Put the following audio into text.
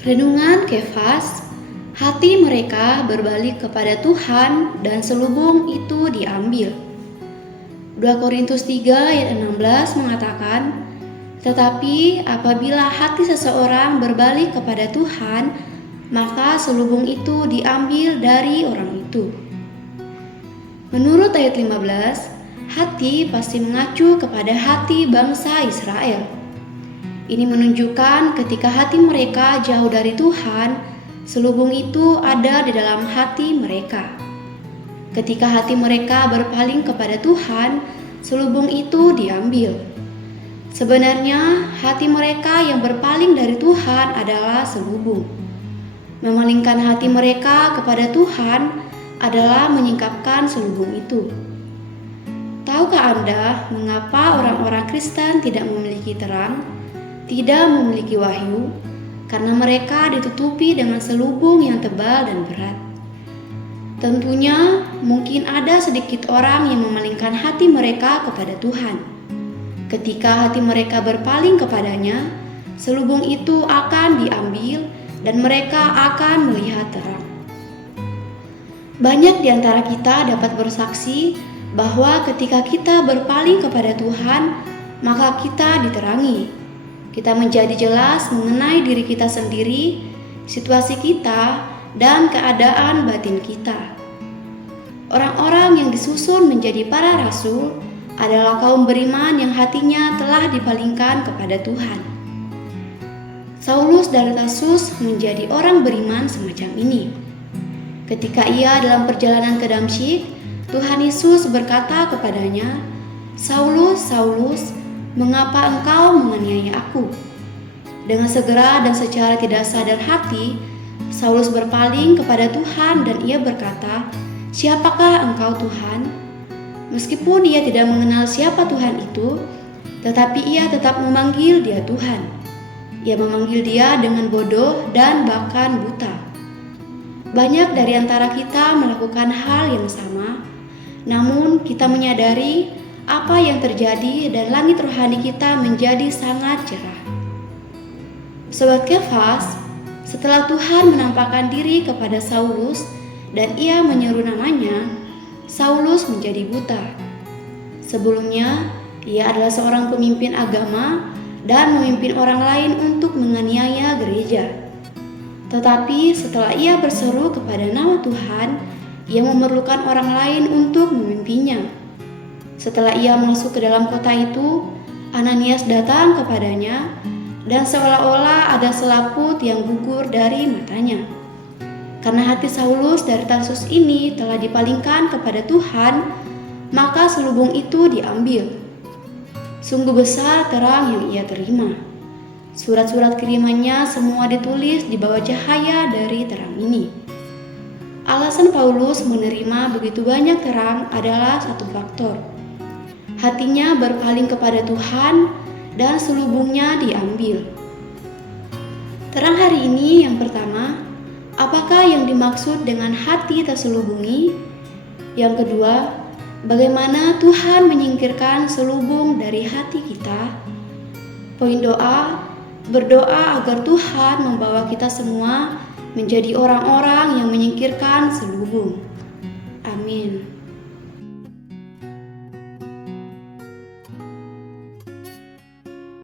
Renungan Kefas, hati mereka berbalik kepada Tuhan dan selubung itu diambil. 2 Korintus 3 ayat 16 mengatakan, tetapi apabila hati seseorang berbalik kepada Tuhan, maka selubung itu diambil dari orang itu. Menurut ayat 15, hati pasti mengacu kepada hati bangsa Israel. Ini menunjukkan ketika hati mereka jauh dari Tuhan, selubung itu ada di dalam hati mereka. Ketika hati mereka berpaling kepada Tuhan, selubung itu diambil. Sebenarnya hati mereka yang berpaling dari Tuhan adalah selubung. Memalingkan hati mereka kepada Tuhan adalah menyingkapkan selubung itu. Tahukah Anda mengapa orang-orang Kristen tidak memiliki terang, tidak memiliki wahyu? Karena mereka ditutupi dengan selubung yang tebal dan berat. Tentunya mungkin ada sedikit orang yang memalingkan hati mereka kepada Tuhan. Ketika hati mereka berpaling kepadanya, selubung itu akan diambil dan mereka akan melihat terang. Banyak di antara kita dapat bersaksi bahwa ketika kita berpaling kepada Tuhan, maka kita diterangi. Kita menjadi jelas mengenai diri kita sendiri, situasi kita, dan keadaan batin kita. Orang-orang yang disusun menjadi para rasul adalah kaum beriman yang hatinya telah dipalingkan kepada Tuhan. Saulus dari Tarsus menjadi orang beriman semacam ini. Ketika ia dalam perjalanan ke Damsyik, Tuhan Yesus berkata kepadanya, "Saulus, Saulus, mengapa engkau menganiaya aku?" Dengan segera dan secara tidak sadar hati, Saulus berpaling kepada Tuhan dan ia berkata, "Siapakah engkau Tuhan?" Meskipun ia tidak mengenal siapa Tuhan itu, tetapi ia tetap memanggil dia Tuhan. Ia memanggil dia dengan bodoh dan bahkan buta. Banyak dari antara kita melakukan hal yang sama, namun kita menyadari apa yang terjadi dan langit rohani kita menjadi sangat cerah. Sobat Kefas, setelah Tuhan menampakkan diri kepada Saulus dan ia menyeru namanya, Saulus menjadi buta. Sebelumnya, ia adalah seorang pemimpin agama dan memimpin orang lain untuk menganiaya gereja. Tetapi setelah ia berseru kepada nama Tuhan, ia memerlukan orang lain untuk memimpinnya. Setelah ia masuk ke dalam kota itu, Ananias datang kepadanya dan seolah-olah ada selaput yang gugur dari matanya. Karena hati Saulus dari Tarsus ini telah dipalingkan kepada Tuhan, maka selubung itu diambil. Sungguh besar terang yang ia terima. Surat-surat kirimannya semua ditulis di bawah cahaya dari terang ini. Alasan Paulus menerima begitu banyak terang adalah satu faktor. Hatinya berpaling kepada Tuhan dan selubungnya diambil. Terang hari ini yang pertama, apakah yang dimaksud dengan hati terselubungi? Yang kedua, bagaimana Tuhan menyingkirkan selubung dari hati kita? Poin doa, berdoa agar Tuhan membawa kita semua menjadi orang-orang yang menyingkirkan selubung. Amin.